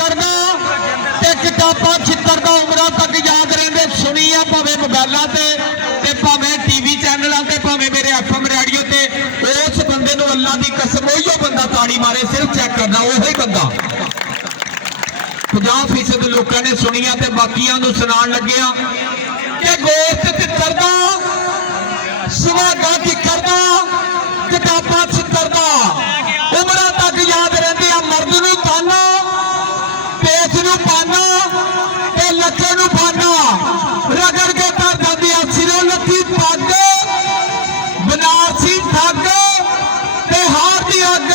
करदा ते किताबां चित्तरदा उमरां तक याद रहिंदे सुनी आ भावें मोबाइलां ते भावें टीवी चैनलां ते भावें मेरे FM रेडियो ते उस बंदे नूं अल्लाह दी कसम उहियो बंदा ताड़ी मारे सिर्फ चेक करदा उही बंदा 50% लोगों ने सुनिया ते बाकियां नूं सुनाण लग्गिया कि गोश्त चित्तरदा सुहागा किकरदा किताबां चित्तरदा उमरां तक याद रहिंदे मर्द नूं ताना पेच नूं पाना ते लक्के नूं पाना रगड़ के धर दिंदी सिरों लत्ती पग बनारसी ठग ते हार दी अग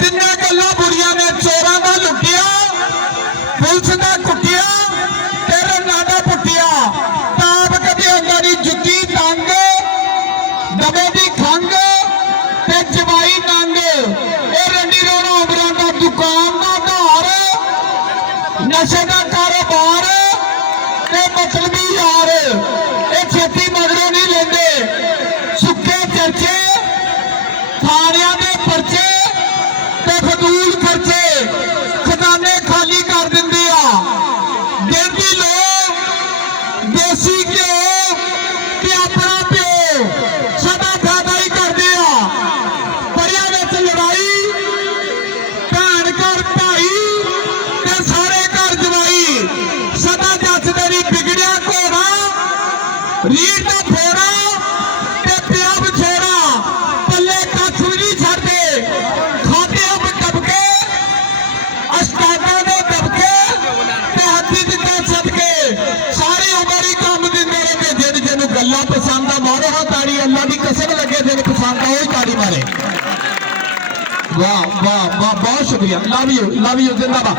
तिन्ने गल्लां बुरियां ने चोरां दा लुटिया पुलिस दा कुटिया तेरे नादा पुटिया ताब कदे अंगारी जुत्ती तंग दबे दी खंग ते जवाई नंग ए रंडी रोना उमरां दा दुकान दा धार नशे दा कारोबार ते मतलबी यार ए छेती मगरों नहीं लेंदे सुक्के चर्चे थाणियां दे परचे ते फजूल खर्चे खजाने खाली कर दिंदे आ देसी लोग देसी घ्यो ते अपना प्यो सदा फायदा ही करदे आ परिया विच लड़ाई भैन घर भाई ते सारे घर जवाई सदा जचदे नहीं बिगड़िया घोड़ा रीढ़ दा फोड़ा ते पिया विछोड़ा पल्ले कछ भी नहीं छड्डदे खाते अब दबके अस्तादा दे दबके ते हत्थी दित्ता सदके सारी उमर ही काम दिंदे रहे जिन जिन गल्लां पसंद आ मारो हां ताड़ी अल्लाह दी कसम लगे जिन पसंद आ ओही ताड़ी मारे वाह वाह वाह बहुत शुक्रिया लव यू जिंदाबाद।